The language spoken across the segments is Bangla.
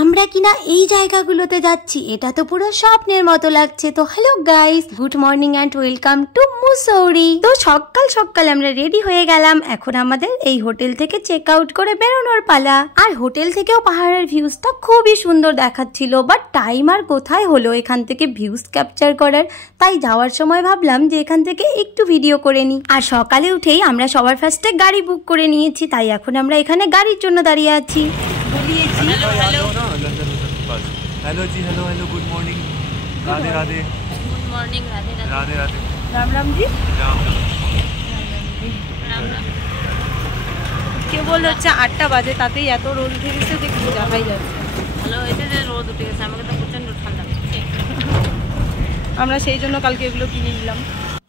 আমরা কিনা এই জায়গাগুলোতে যাচ্ছি, এটা তো পুরো স্বপ্নের মতো লাগছে। তো hello guys, good morning and welcome to Mussoorie. তো সকাল সকাল আমরা রেডি হয়ে গেলাম। এখন আমাদের এই হোটেল থেকে চেক আউট করে বেরোনোর পালা। আর হোটেল থেকেও পাহাড়ের ভিউজটা খুবই সুন্দর দেখাচ্ছিল, বাট টাইম আর কোথায় হলো এখান থেকে ভিউজ ক্যাপচার করার। তাই যাওয়ার সময় ভাবলাম যে এখান থেকে একটু ভিডিও করে নিই। আর সকালে উঠেই আমরা সবার ফার্স্টে গাড়ি বুক করে নিয়েছি, তাই এখন আমরা এখানে গাড়ির জন্য দাঁড়িয়ে আছি। हेलो जी, hello hello, good morning, Radhe Radhe, good morning, Radhe Radhe Radhe, Ram Ram ji, Ram Ram. Ram Ram. কে বললো হচ্ছে 8টা বাজে, তাতেই এত রোদ উঠে গেছে যে কিছু দেখাই যাচ্ছে। ভালো হয়েছে যে রোদ উঠে গেছে, আমাকে তো প্রচন্ড ঠান্ডা লাগছে। আমরা সেই জন্য কালকে এগুলো কিনে নিলাম।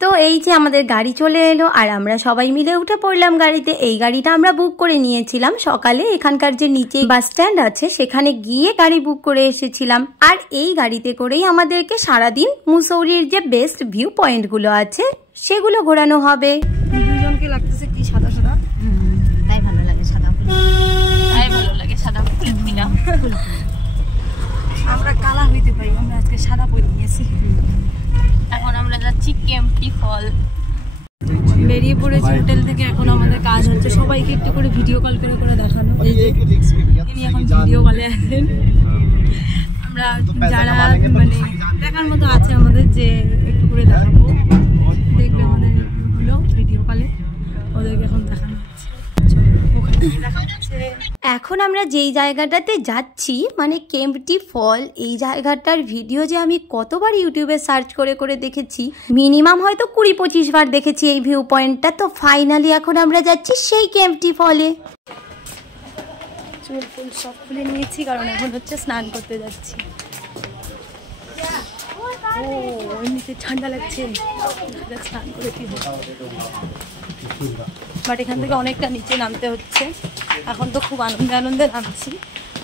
তো এই যে আমাদের গাড়ি চলে এলো আর আমরা সবাই মিলে উঠে পড়লাম গাড়িতে। এই গাড়িটা আমরা বুক করে নিয়েছিলাম সকালে, এখানকার যে নিচে বাস স্ট্যান্ড আছে সেখানে গিয়ে গাড়ি বুক করে এসেছিলাম। আর এই গাড়িতে করেই আমাদেরকে সারাদিন মুসৌরির যে বেস্ট ভিউ পয়েন্ট গুলো আছে সেগুলো ঘোরানো হবে। দুজনকে লাগতেছে কি সাদা সাদা, তাই ভালো লাগে সাদা ফুল, তাই ভালো লাগে সাদা ফুল কিনা। আমরা কালা হইতে পারি, আমরা আজকে সাদা পরে নিয়েছি। এখন আমরা যাচ্ছি কেম্পটি ফল। বেরিয়ে পড়েছি হোটেল থেকে, এখন আমাদের কাজ হচ্ছে সবাইকে একটু করে ভিডিও কল করে করে দেখানো। এই যে ইনি এখন ভিডিও কলে আছেন। আমরা যারা মানে দেখার মতো আছে আমাদের, যে একটু করে দেখাবো, দেখবে আমাদের ভিডিও কলে, ওদেরকে এখন দেখানো হচ্ছে। এখন আমরা যেই জায়গাটাতে যাচ্ছি মানে কেম্পটি ফল, এই জায়গাটার ভিডিও যে আমি কতবার ইউটিউবে সার্চ করে করে দেখেছি, মিনিমাম হয়তো 20-25 বার দেখেছি এই ভিউ পয়েন্টটা। তো ফাইনালি এখন আমরা যাচ্ছি সেই কেম্পটি ফলে। চুল ফুল সব খুলে নিয়েছি, কারণ এখন হচ্ছে স্নান করতে যাচ্ছি। ও এমনিতে ঠান্ডা লাগছে, স্নান করে কি বাট এখান থেকে অনেকটা নিচে নামতে হচ্ছে। এখন তো খুব আনন্দে আনন্দে নামছি,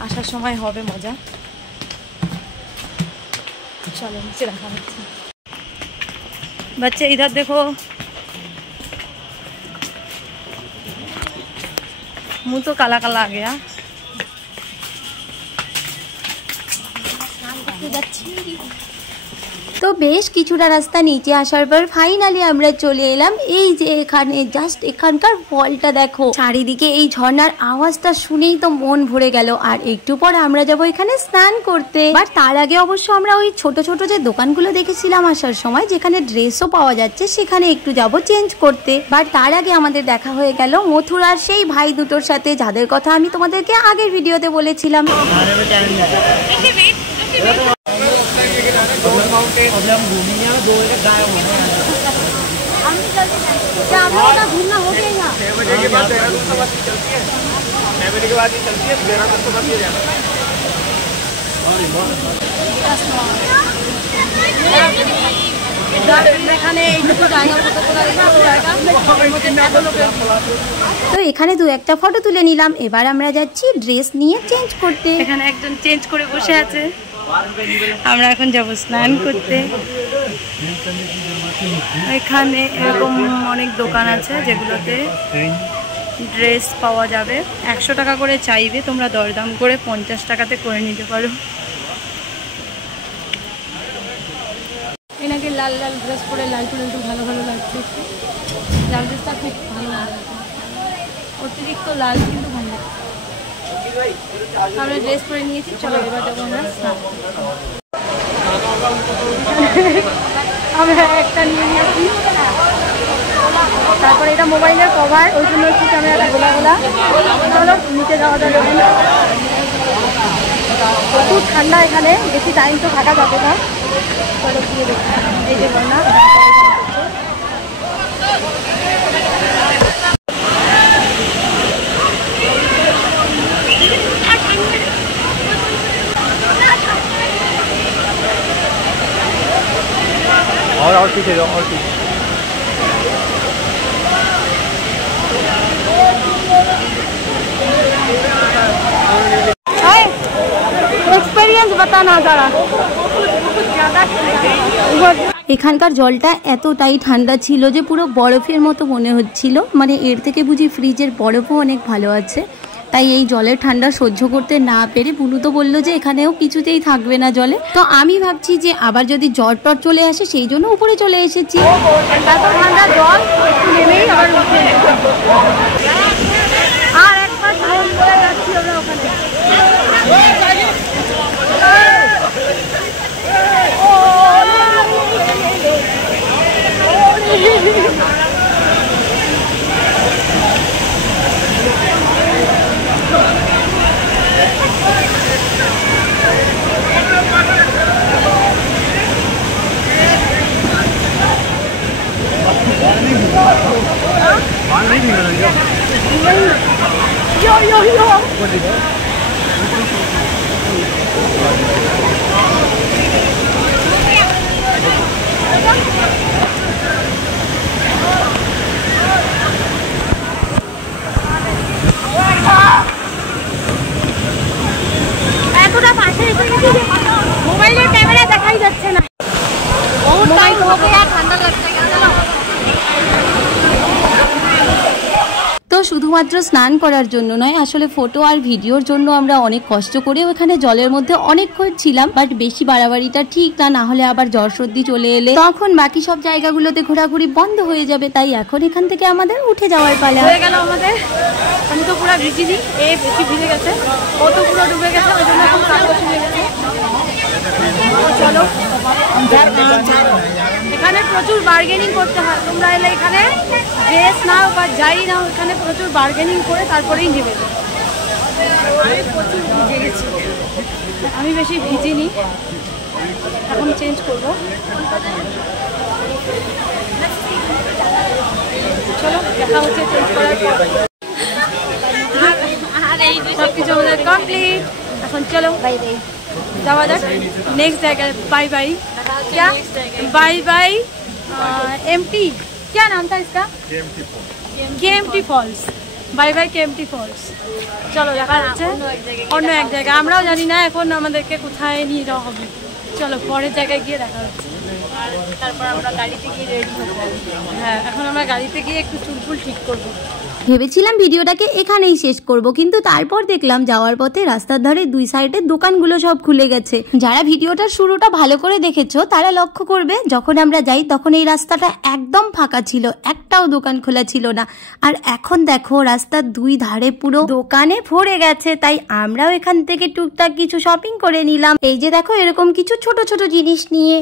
আসার সময় হবে মজা। চলো নিচে দেখা হচ্ছে। बच्चे इधर देखो, मुँह तो काला काला आ गया। তো বেশ কিছুটা রাস্তা নিচে আসার পর ফাইনালি আমরা চলে এলাম এই যে এখানে। জাস্ট এখানকার ফলটা দেখো, চারিদিকে এই ঝর্ণার আওয়াজটা শুনেই তো মন ভরে গেল। আর একটু পর আমরা যাবো এখানে স্নান করতে। বাট তার আগে অবশ্য আমরা ওই ছোট ছোট যে দোকানগুলো দেখেছিলাম আসার সময়, যেখানে ড্রেসও পাওয়া যাচ্ছে, সেখানে একটু যাব চেঞ্জ করতে। বাট তার আগে আমাদের দেখা হয়ে গেল মথুরার সেই ভাই দুটোর সাথে, যাদের কথা আমি তোমাদেরকে আগের ভিডিওতে বলেছিলাম। घूमना हो गया यहाँ 6 बजे के बाद देहरादून तो बस चलती है, 6 बजे के बाद ही चलती है देहरादून तो बस ये जाना। তো এখানে দু একটা ফটো তুলে নিলাম। এবার আমরা যাচ্ছি ড্রেস নিয়ে চেঞ্জ করতে। এখানে একজন চেঞ্জ করে বসে আছে, আমরা এখন যাব স্নান করতে। এখানে এরকম অনেক দোকান আছে যেগুলোতে ড্রেস পাওয়া যাবে। 100 টাকা করে চাইবে, তোমরা দরদাম করে 50 টাকাতে করে নিতে পারো। এনাকে লাল লাল ড্রেস পরে লাল টুল ভালো ভালো লাগছে, লাল ড্রেসটা খুব ভালো লাগে, অতিরিক্ত লাল কিন্তু ভালো লাগে। আমরা ড্রেস পরে নিয়েছি, চলো এবার যাবো আমরা স্নান। আমরা একটা নিয়ে নিয়েছি, তারপরে এটা মোবাইলের কভার, ওই জন্য একটু ক্যামেরাটা গোলা গোলা। চলো নিচে যাওয়া যাবে। প্রচুর ঠান্ডা এখানে, বেশি টাইম তো থাকা যাবে না। চলো গিয়ে দেখি। এই যে না और पीछे जाओ, और पीछे। एक्सपीरियंस बताना जरा। এখানকার জলটা এতটাই ঠান্ডা ছিল যে পুরো বরফের মতো মনে হচ্ছিল, মানে এর থেকে বুঝি ফ্রিজের বরফও অনেক ভালো আছে। তাই এই জলের ঠান্ডা সহ্য করতে না পেরে বুনু তো বললো যে এখানেও কিছুতেই থাকবে না জলে। তো আমি ভাবছি যে আবার যদি জ্বর টর চলে আসে সেই জন্য উপরে চলে এসেছি। ঠান্ডা জল নেমেই আবার আর একবার চলে যাচ্ছি আমরা ওখানে। এতটা পাশে এসে গেছি যে মোবাইলের ক্যামেরা দেখাই যাচ্ছে না। বহুত টাইম হয়ে গেল, ঠান্ডা লাগছে কেন জানো? তো শুধুমাত্র স্নান করার জন্য নয়, আসলে ফটো আর ভিডিওর জন্য আমরা অনেক কষ্ট করে ওখানে জলের মধ্যে অনেকক্ষণ ছিলাম। বাট বেশি বাড়াবাড়িটা ঠিক না, না হলে আবার জ্বর সর্দি চলে এলে তখন বাকি সব জায়গাগুলোতে ঘোরাঘুরি বন্ধ হয়ে যাবে। তাই এখন এখান থেকে আমাদের উঠে যাওয়ার পালা হয়ে গেল আমাদের। আমি তো পুরো ভিজিনি, এ বেশি ভিজে গেছে, ও তো পুরো ডুবে গেছে, ওই জন্য এখন কাপড় শুয়ে গেছে। চলো, এখানে প্রচুর বার্গেনিং করতে হয়। তোমরা এলে এখানে ড্রেস নাও বা যাই নাও, এখানে প্রচুর বার্গেনিং করে তারপরেই নেবে। আমি প্রচুর ভিজে গেছি, আমি বেশি ভিজিনি, এখন চেঞ্জ করবো। চলো দেখা হচ্ছে চেঞ্জ করার পর। সব কিছু আমাদের কমপ্লিট, এখন চলো যাওয়া যাক नेक्स्ट जगह। बाय बाय, क्या बाय बाय एमटी, क्या नाम था इसका? KMT Falls. Bye bye KMT Falls. চলো দেখা যাচ্ছে অন্য এক জায়গায়, আমরাও জানি না এখন আমাদেরকে কোথায় নিয়ে যাওয়া হবে। চলো পরের জায়গায় গিয়ে দেখা হচ্ছে। তারপর আমরা গাড়িতে গিয়ে রেডি হবো। হ্যাঁ, এখন আমরা গাড়িতে গিয়ে একটু চুলফুল ঠিক করবো। ভেবেছিলাম ভিডিওটাকে এখানেই শেষ করব, কিন্তু তারপর দেখলাম যাওয়ার পথে রাস্তার ধারে দুই সাইডের দোকানগুলো সব খুলে গেছে। যারা ভিডিওটার শুরুটা ভালো করে দেখেছো তারা লক্ষ্য করবে যখন আমরা যাই তখন এই রাস্তাটা একদম ফাঁকা ছিল, একটাও দোকান খোলা ছিল না। আর এখন দেখো রাস্তার দুই ধারে পুরো দোকানে ভরে গেছে। তাই আমরাও এখান থেকে টুকটাক কিছু শপিং করে নিলাম। এই যে দেখো এরকম কিছু ছোট ছোট জিনিস নিয়ে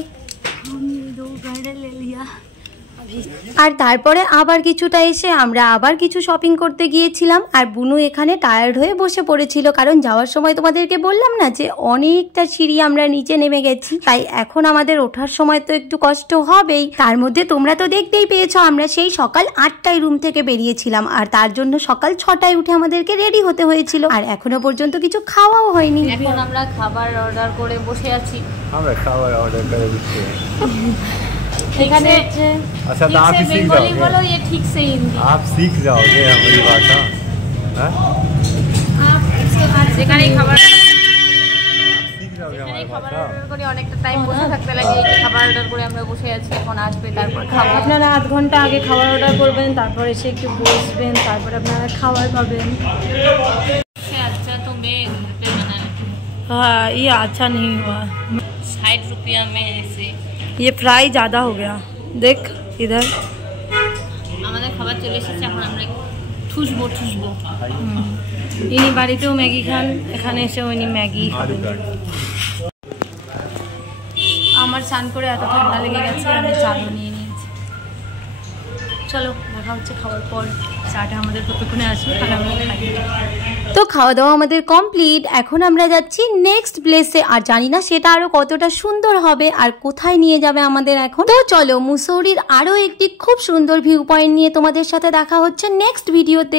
আর তারপরে আবার কিছুটা এসে আমরা আবার কিছু শপিং করতে গিয়েছিলাম। আর বুনু এখানে টায়ার্ড হয়ে বসে পড়েছিল, কারণ যাওয়ার সময় তোমাদেরকে বললাম না যে অনেকটা সিঁড়ি আমরা নিচে নেমে গেছি। তাই এখন আমাদের ওঠার সময় তো একটু কষ্ট হবেই। তার মধ্যে তোমরা তো দেখতেই পেয়েছো আমরা সেই সকাল 8টায় রুম থেকে বেরিয়েছিলাম, আর তার জন্য সকাল 6টায় উঠে আমাদেরকে রেডি হতে হয়েছিল। আর এখনো পর্যন্ত কিছু খাওয়াও হয়নি। এখন আমরা খাবার অর্ডার করে বসে আছি। আমরা খাবার অর্ডার করে বসে এখানে अच्छा तो आप ही सीख बंगाली जाओगे। बोलो ये ठीक से हिंदी। आप सीख जाओगे हमारी भाषा। যেখানে খাবার सीख जाओगे हमारी খাবার भाषा। অর্ডার করে অনেকটা টাইম বসে থাকতে লাগে। এই খাবার অর্ডার করে আমরা বসে আছি, এখন আসবে তারপর খাবো। আপনারা আধ ঘন্টা আগে খাবার অর্ডার করবেন, তারপর এসে একটু বসবেন, তারপর আপনারা খাবার পাবেন। अच्छा तो मैं घर पे बनाना। हाँ, ये अच्छा नहीं हुआ, 60 रुपया में ऐसे ये फ्राई ज़्यादा हो गया। देख इधर আমাদের খাবার চলে এসেছে, এখন আমরা ঠুসবো। ইনি বাড়িতেও ম্যাগি খান, এখানে এসেও ইনি ম্যাগি आलू খাবেন। कट আমার স্নান করে এত ঠান্ডা লেগে গেছে, আমি চাও নিয়ে নিয়েছি। চলো দেখা হচ্ছে খাওয়ার পর। চাটা আমাদের কতক্ষণে আসবে আর আমরা খাই। তো খাওয়া দাওয়া আমাদের কমপ্লিট, এখন আমরা যাচ্ছি নেক্সট প্লেসে। আর জানি না সেটা আরো কতটা সুন্দর হবে আর কোথায় নিয়ে যাবে আমাদের এখন। তো চলো মুসৌরির আরো একটি খুব সুন্দর ভিউ পয়েন্ট নিয়ে তোমাদের সাথে দেখা হচ্ছে নেক্সট ভিডিওতে।